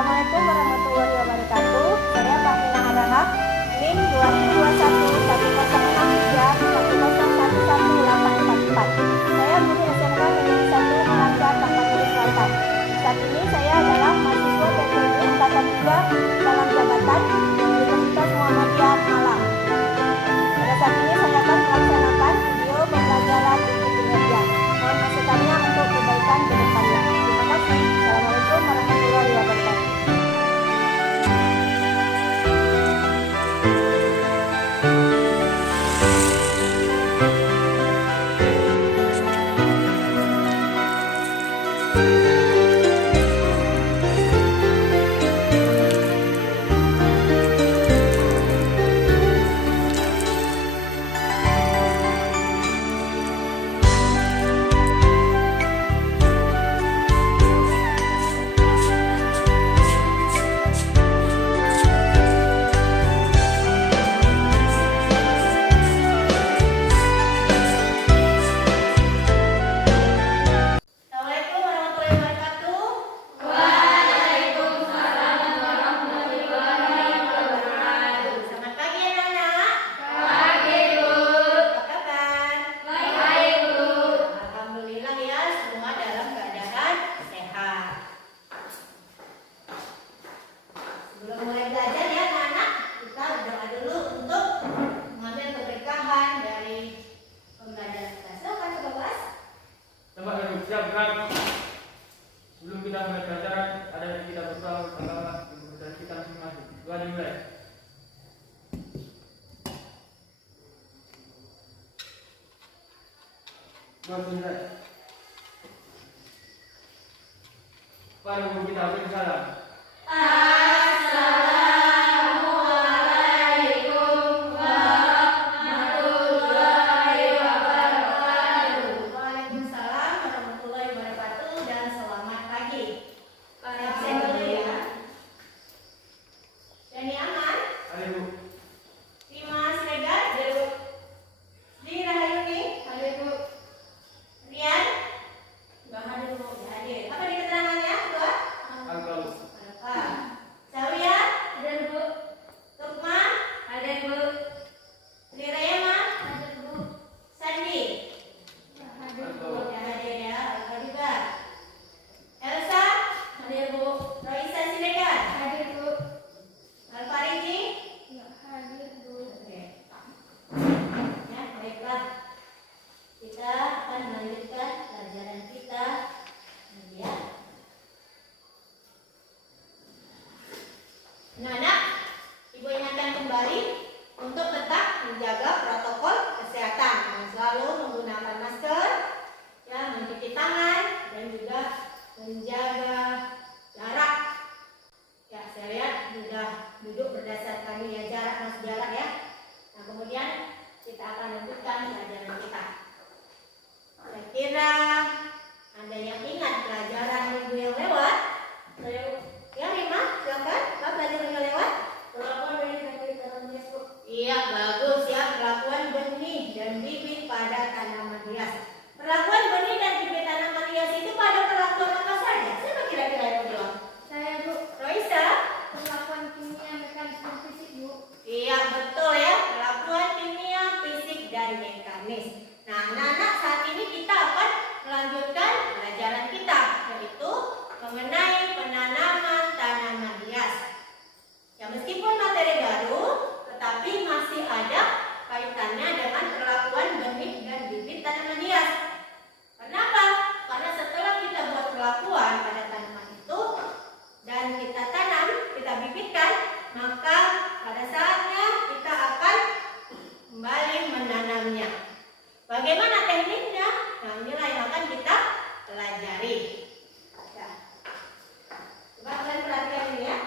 Assalamualaikum warahmatullahi wabarakatuh. Saya Fahina Harahap, NIM 2021-103-1011844. Saya guru SMK Negeri 1 Melanggar, Bangka Selatan. Saat ini saya adalah mahasiswa PPG Angkatan 3 dalam jabatan Universitas Muhammadiyah Malang. Pada saat ini saya akan melaksanakan video pembelajaran bukti kinerja. Mohon masukannya untuk kebaikan ke depannya. Terima kasih. Assalamualaikum warahmatullahi wabarakatuh. Sebelum kita mulai pelajaran, ada yang kita berdoa agama dan kita masing-masing. Doa dimulai. Doa dimulai. Pada guru kita beri salam. Anak-anak, Ibu ingatkan kembali untuk tetap menjaga protokol kesehatan dan selalu menggunakan masker, ya, mencuci tangan dan juga menjaga jarak. Ya, saya lihat sudah duduk berdasarkan jarak, mas jarak ya. Nah, kemudian kita akan lanjutkan pelajaran kita. Saya kira Anda yang ingat pelajaran minggu yang lewat. Ya, Rima, silakan. Pelajaran yang lewat. Perlakuan benih dan bibit tanaman hias, Bu. Iya, bagus ya. Perlakuan benih dan bibit pada tanaman hias. Perlakuan benih dan bibit tanaman hias itu pada perlakuan apa saja? Siapa kira-kira yang jawab? Saya, Bu. Roisa? Perlakuan kimia, mekanis, fisik, Bu. Iya, betul ya. Perlakuan kimia, fisik, dan mekanis. Nah, anak-anak, saat ini kita akan melanjutkan pelajaran kita, yaitu mengenai penanaman tanaman hias. Ya, meskipun materi baru, tetapi masih ada kaitannya dengan perlakuan benih dan bibit tanaman hias. Kenapa? Karena setelah kita buat perlakuan pada tanaman itu dan kita tanam, kita bibitkan, maka pada saatnya kita akan kembali menanamnya. Bagaimana tekniknya? Nah, inilah yang akan kita pelajari. Ya. Coba kalian perhatikan ini ya.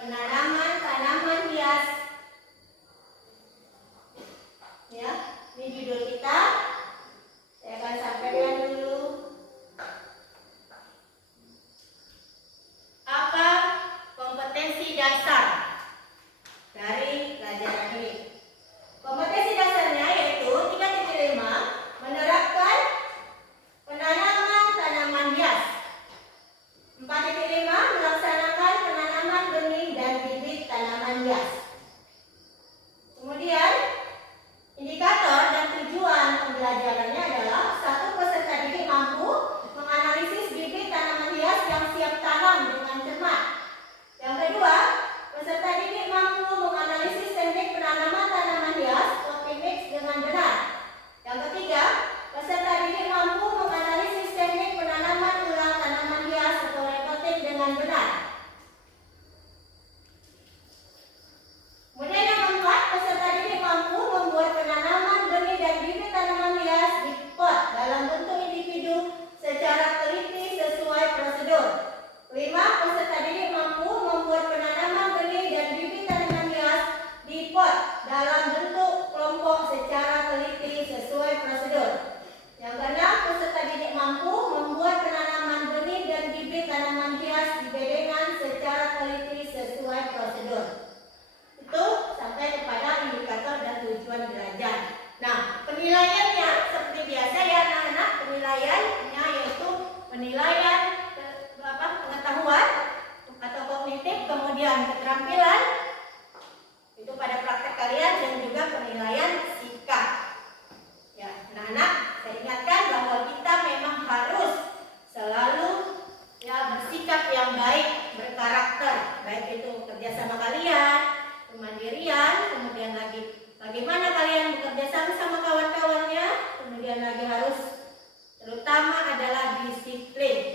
Penanaman tanaman hias. Ya, ini judul kita. Saya akan sampaikan dulu. Apa penilaian pengetahuan atau kognitif, kemudian keterampilan itu pada praktek kalian, dan juga penilaian sikap. Ya, anak-anak, saya ingatkan bahwa kita memang harus selalu ya bersikap yang baik, berkarakter, baik itu kerjasama kalian, kemandirian, kemudian lagi bagaimana kalian bekerja sama kawan-kawannya, kemudian lagi harus terutama adalah disiplin.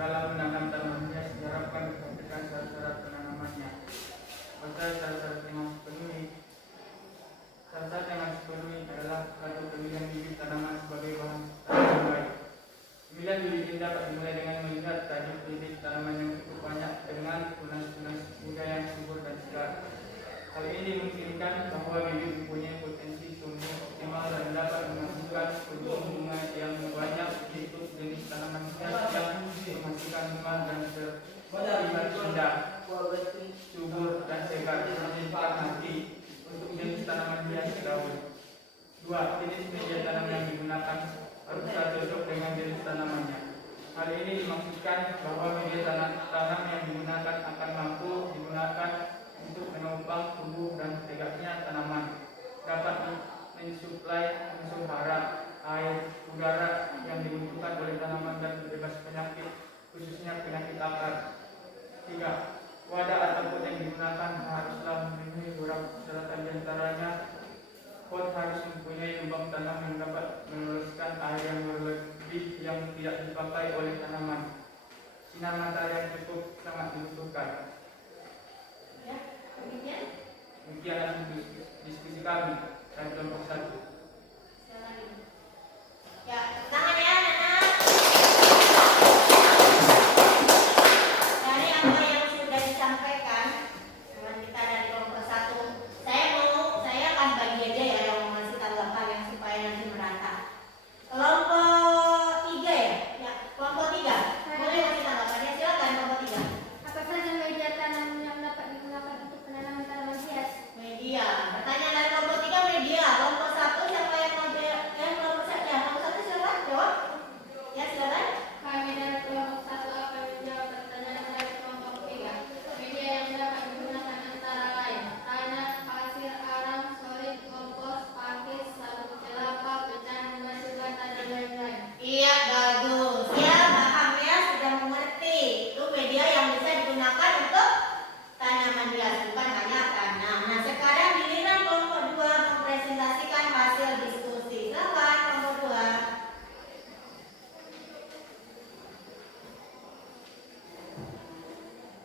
dalam menanam tanaman hias diharapkan diperhatikan syarat-syarat penanamannya. Syarat-syarat yang harus dipenuhi. Syarat yang harus dipenuhi adalah satu, pemilihan bibit tanaman sebagai bahan tanaman yang baik. Pemilihan bibit ini dapat dimulai dengan melihat tajuk bibit tanaman yang cukup banyak dengan tunas-tunas muda yang subur dan segar. Hal ini memungkinkan bahwa bibit mempunyai potensi tumbuh optimal dan dapat menghasilkan untung bunga yang banyak untuk jenis tanaman hias yang menghasilkan bunga dan terlihat indah, subur dan segar menyenangkan hati untuk jenis tanaman hias daun. 2. Jenis media tanam yang digunakan harus cocok dengan jenis tanamannya. Hal ini dimaksudkan bahwa media tanam yang digunakan akan mampu digunakan untuk menopang tumbuh dan tegaknya tanaman, dapat mensuplai unsur hara, air, udara yang dibutuhkan oleh tanaman dan bebas penyakit, khususnya penyakit akar. 3. Wadah atau pot yang digunakan haruslah memenuhi beberapa persyaratan, diantaranya pot harus mempunyai lubang tanam yang dapat meloloskan air yang berlebih yang tidak dipakai oleh tanaman. Sinar matahari yang cukup sangat dibutuhkan. Ya, demikian. Demikian diskusi kami dari kelompok 1. Ya, tangan ya anak-anak. Dari apa yang sudah disampaikan teman kita dari kelompok 1, saya akan bagi aja ya yang mau ngasih tanggapan yang supaya nanti merata. Kelompok 3 ya? Ya, kelompok 3. Boleh kasih tanggapannya, silakan kelompok 3. Apa saja media tanam yang dapat digunakan untuk penanaman tanaman hias? Media. Pertanyaan dari kelompok 3 media. Kelompok 1 siapa yang mau jawab? Yang kelompok 1 ya, kelompok 1 silakan jawab. Ya, silakan. Kami dari kelompok 1 akan menjawab pertanyaan dari kelompok 3. Media yang dapat digunakan antara lain tanah, pasir, arang, solid, kompos, pakis, sabut kelapa, pecahan batu bata, dan lain-lain. Iya, bagus. Ya, paham ya, sudah mengerti. Itu media yang bisa digunakan untuk tanaman hias, bukan hanya tanam. Nah, sekarang giliran kelompok 2 mempresentasikan hasil diskusi. Silakan kelompok 2.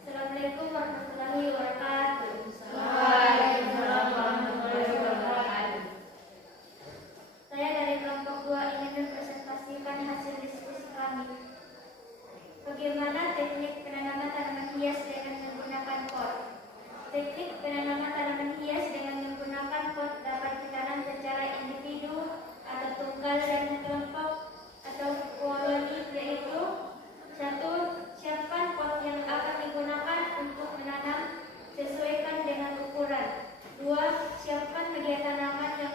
Assalamualaikum warahmatullahi wabarakatuh. Waalaikumsalam warahmatullahi wabarakatuh. Saya dari kelompok 2 ingin mempresentasikan hasil diskusi kami. Bagaimana teknik penanaman tanaman hias dengan menggunakan pot? Teknik penanaman tanaman hias dengan menggunakan pot dapat ditanam secara individu atau tunggal dan kelompok atau koloni, yaitu 1. Siapkan pot yang akan digunakan untuk menanam, sesuaikan dengan ukuran. 2. Siapkan media tanaman yang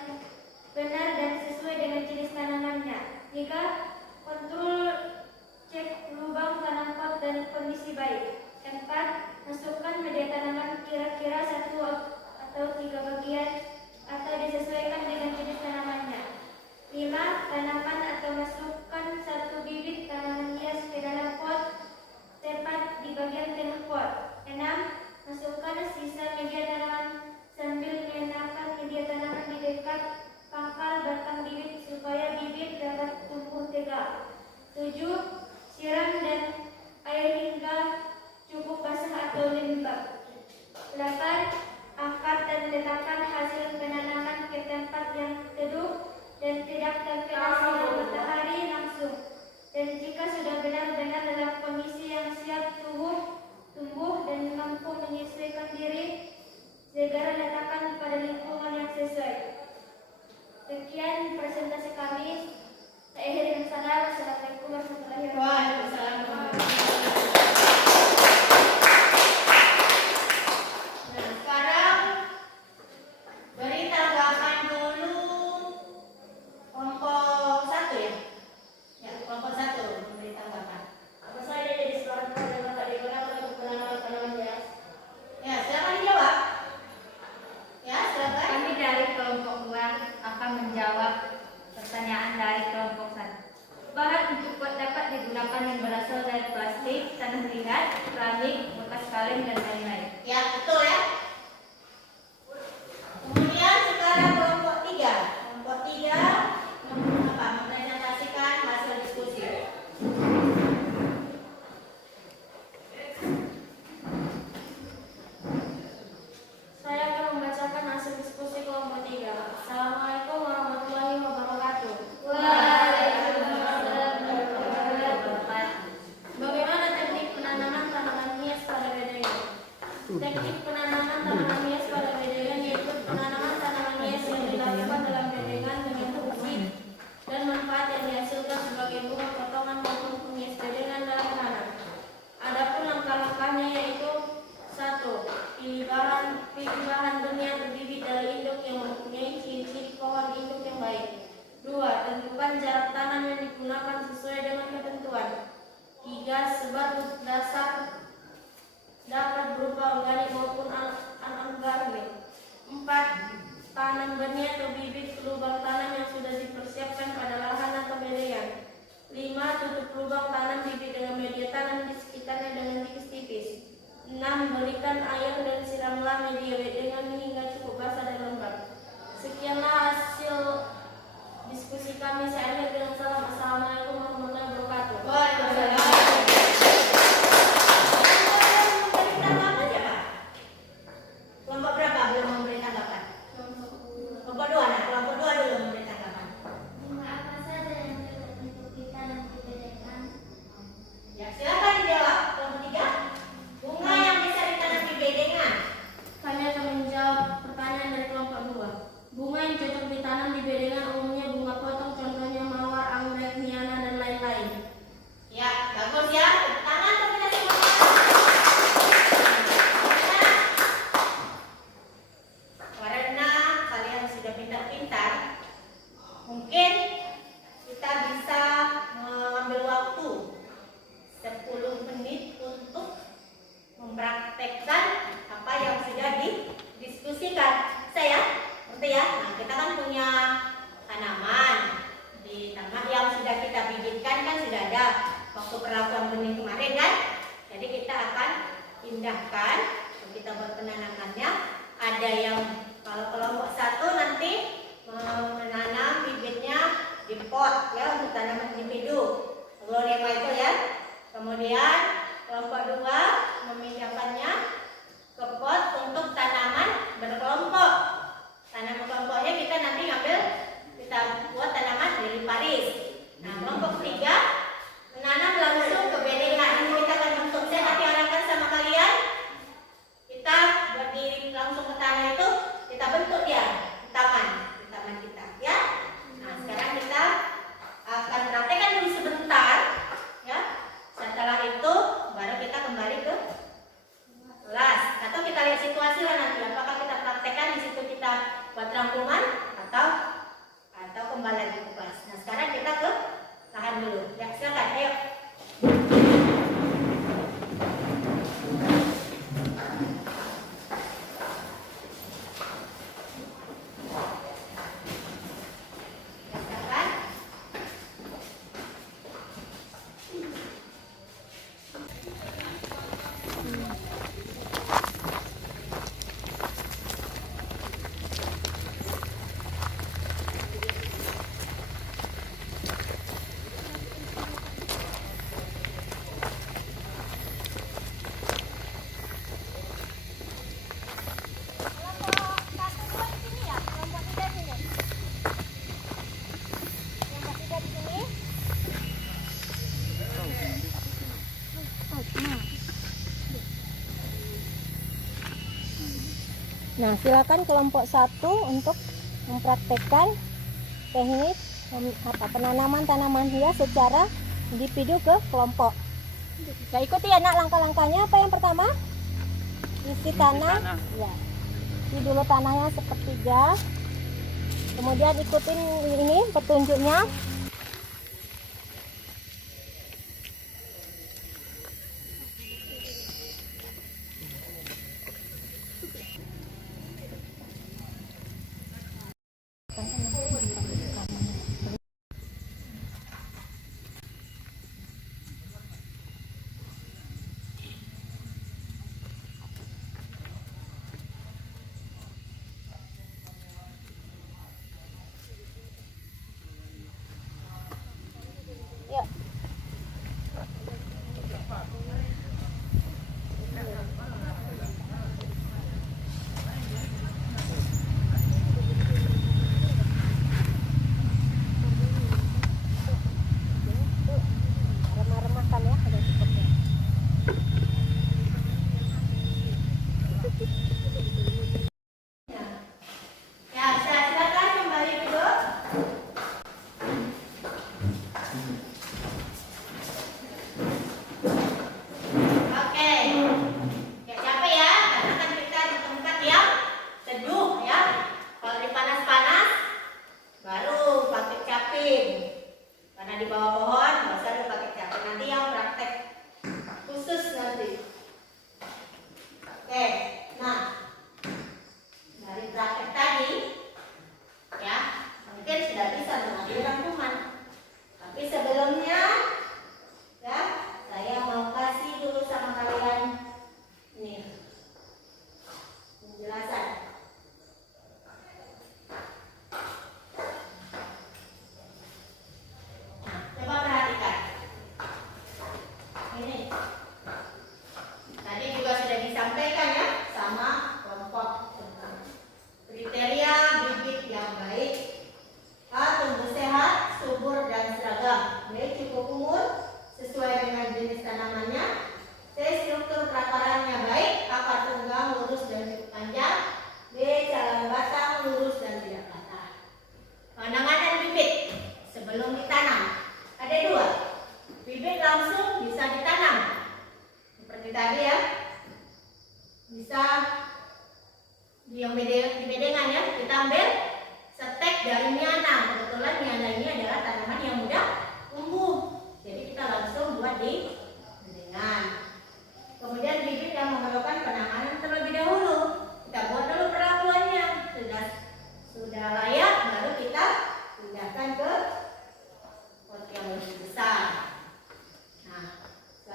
benar dan sesuai dengan jenis tanamannya. 3. Kontrol cek lubang tanam pot dan kondisi baik. 4. Masukkan media tanaman kira-kira 1 atau 3 bagian atau disesuaikan dengan jenis tanamannya. 5. Tanaman atau masukkan 1 bibit tanaman hias ke dalam pot, tepat di bagian tengah pot. 6. Masukkan sisa media tanaman sambil menempelkan media tanaman di dekat pangkal batang bibit supaya bibit dapat tumbuh tegak. 7. Siram dan air hingga cukup basah atau lembab. 8. Angkat dan letakkan hasil penanaman ke tempat yang teduh dan tidak terkena sinar matahari langsung. Dan jika sudah benar-benar dalam kondisi yang siap tumbuh dan mampu menyesuaikan diri, segera letakkan pada lingkungan yang sesuai. Sekian presentasi kami. Saya akhiri dengan salam. Assalamualaikum warahmatullahi wabarakatuh. Waalaikumsalam warahmatullahi wabarakatuh. Nah, sekarang beri tanggapan dulu kelompok 1 ya. Ya, kelompok 1 memberi tanggapan. Apa saja jadi sekarang yang dapat digunakan untuk penanaman tanaman hias? Ya, silakan dijawab. Ya, silakan. Kami dari kelompok 2 akan menjawab pertanyaan dari kelompok 1. Bahan untuk pot dapat digunakan yang berasal dari plastik, tanah liat, keramik, bekas kaleng, dan lain-lain. Ya, betul ya. Kemudian sekarang kelompok 3. Kelompok 3 mempresentasikan hasil diskusi. tersebar dasar dapat berupa organik maupun anorganik. 4. Tanam benih atau bibit ke lubang tanam yang sudah dipersiapkan pada lahan atau bedengan. 5. Tutup lubang tanam bibit dengan media tanam di sekitarnya dengan tipis-tipis. 6. Berikan air dan siramlah media bedengan hingga cukup basah dan lembab. Sekianlah hasil diskusi kami. Saya akhiri dengan salam. Assalamualaikum warahmatullahi wabarakatuh. Waalaikumsalam. Memberi tanggapan ya, Pak? Kelompok berapa belum memberi tanggapan? Kelompok 2, nah kelompok 2 dulu memberi tanggapan. Bunga apa saja yang cocok untuk ditanam di bedengan? Ya, silakan dijawab. Kelompok 3. Bunga yang bisa ditanam di bedengan. Kami akan menjawab pertanyaan dari kelompok 2. Bunga yang cocok ditanam di bedengan umumnya bunga potong, contohnya mawar, anggrek, hiana, dan lain-lain. Ya, bagus ya. Tepuk tangan untuk kita semua. Karena kalian sudah pintar-pintar, mungkin kita bisa mengambil waktu 10 menit untuk mempraktekkan apa yang sudah didiskusikan. Saya ngerti ya. Nah, kita kan punya tanaman di tanah yang sudah kita bibitkan, kan sudah ada waktu perlakuan benih kemarin kan. Jadi kita akan pindahkan, kita buat penanamannya. Ada yang kalau kelompok 1 nanti menanam bibitnya di pot ya untuk tanaman individu, gloriema itu ya. Kemudian kelompok 2 memindahkannya ke pot untuk tanaman berkelompok. Tanaman kelompoknya kita nanti ngambil, kita buat tanaman lili Paris. Nah, kelompok 3 menanam langsung ke bedengan. Ini kita akan bentuk. Saya nanti arahkan sama kalian. Kita berdiri langsung ke tanah itu, kita bentuk dia di taman kita ya. Nah, sekarang kita akan praktekkan dulu sebentar ya. Setelah itu baru kita kembali ke kelas, atau kita lihat situasi lah nanti apakah kita praktekkan di situ, kita buat rangkuman atau kembali lagi ke kelas. Nah, sekarang kita ke lahan dulu ya, silakan ayo. Nah, silakan kelompok 1 untuk mempraktekkan teknik penanaman tanaman hias secara individu ke kelompok. Ya, ikuti ya nak langkah-langkahnya. Apa yang pertama? Isi tanah. Ya. Isi dulu tanahnya sepertiga. Kemudian ikutin ini petunjuknya.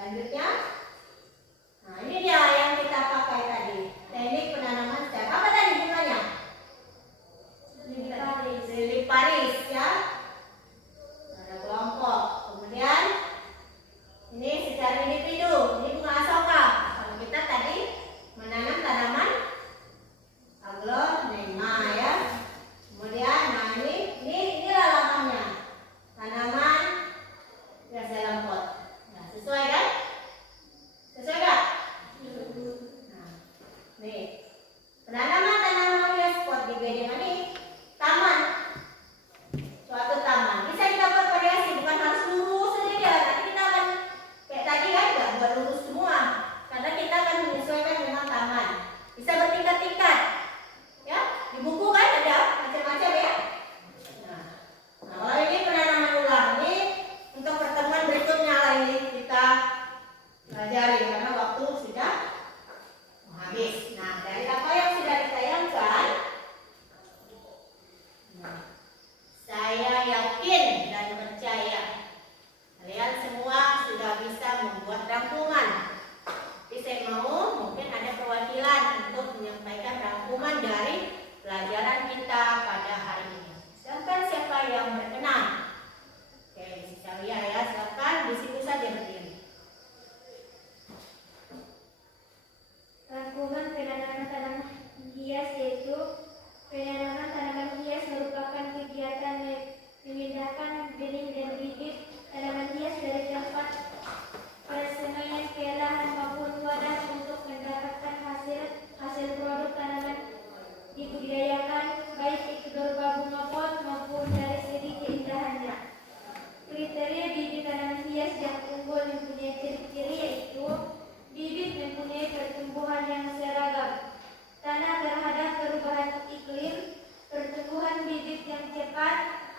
Selanjutnya, nah ini dia yang kita pakai tadi. Teknik penanaman secara apa tadi bunganya? Lili Paris ya. Ada kelompok. Kemudian ini secara individu. Ini bunga asoka. Kalau kita tadi menanam tanaman aglonema ya. Kemudian, nah ini halamannya. Tanaman hias dalam pot. Nah, sesuai kan? Sesuai kan? Nah, nih. Penanaman tanaman hias pot di bedengan ini taman. Suatu taman. Bisa kita buat variasi, bukan harus lurus saja. Nanti kita akan kayak tadi kan nggak buat lurus semua. Karena kita akan menyesuaikan dengan taman. Bisa bertingkat-tingkat. Ya, di buku kan ada macam-macam ya. Nah, kalau ini penanaman ulang ini untuk pertemuan berikutnya lagi kita pelajari karena waktu sudah habis. Nah, dari apa yang sudah ditayangkan, nah, saya yakin dan percaya kalian semua sudah bisa membuat rangkuman. Tapi saya mau mungkin ada perwakilan untuk menyampaikan rangkuman dari pelajaran kita pada hari ini. Silakan siapa yang berkenan. Oke, bisa lihat ya, silakan di situ saja berdiri. Rangkuman penanaman tanaman hias yaitu penanaman tanaman hias merupakan kegiatan memindahkan benih dan bibit tanaman hias dari tempat persembunyian ke lahan maupun wadah untuk mendapatkan hasil produk tanaman dibudidayakan baik itu berupa bunga pot maupun dari segi keindahannya. Kriteria bibit tanaman hias yang unggul mempunyai ciri-ciri yaitu bibit mempunyai pertumbuhan yang seragam, tanah terhadap perubahan iklim, pertumbuhan bibit yang cepat,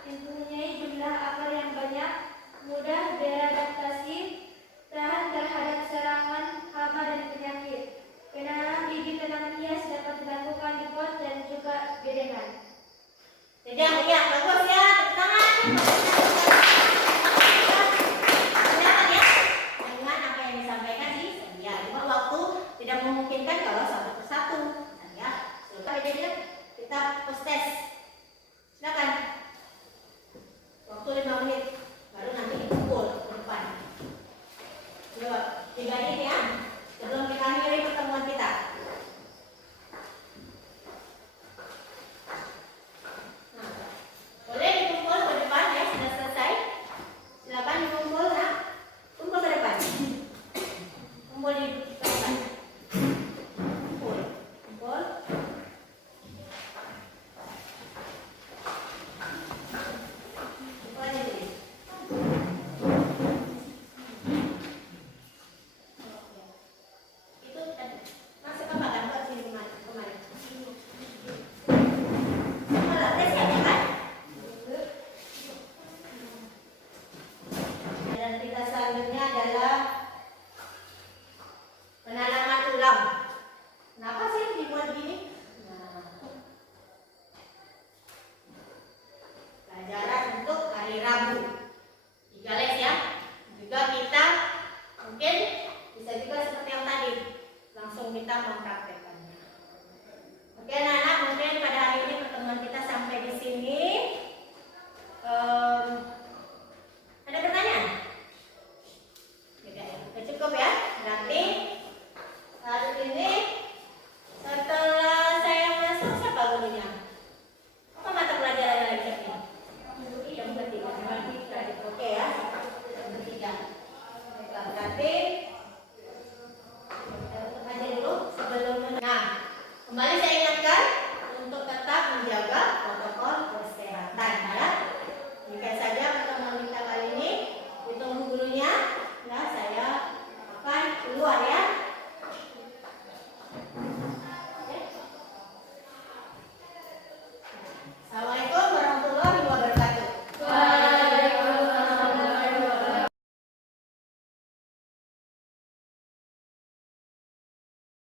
mempunyai jumlah akar yang banyak, mudah beradaptasi, tahan terhadap serangan hama dan penyakit. Penanaman bibit tanaman hias dapat dilakukan di pot dan juga bedengan. Sudah ya, bagus ya, tepuk tangan. Silakan ya, dengan apa yang disampaikan sih. Ya, cuma waktu tidak memungkinkan kalau satu persatu. Ya, sudah bedanya kita post test. Silakan. Waktu 5 menit, baru nanti dipukul ke depan. Coba 3 menit ya, sebelum kita akhiri pertemuan kita. Nah, boleh dikumpul ke depan ya, sudah selesai. Silakan dikumpul ya, kumpul ke depan. Kumpul di depan. Kumpul, kumpul. Kumpul aja dulu. Itu tadi masuk apa kan buat sini kemarin? Malah tes ya kan? Dan kita selanjutnya adalah penanaman ulang. Kenapa sih dibuat gini? Nah, pelajaran untuk hari Rabu. 3 les ya. Juga kita mungkin bisa juga seperti yang tadi, langsung kita mempraktekannya. Oke anak-anak, mungkin pada hari ini pertemuan kita sampai di sini. Ada pertanyaan? Tidak, ya. Cukup ya. Berarti hari ini setelah saya masuk siapa gurunya? Apa mata pelajarannya lagi ini? Yang ketiga. Oke ya. Yang ketiga. Berarti aja dulu sebelum. Nah, kembali saya ingatkan untuk tetap menjaga protokol kesehatan ya. Jika saja pertemuan kita kali ini ditunggu gurunya, nah saya akan keluar ya.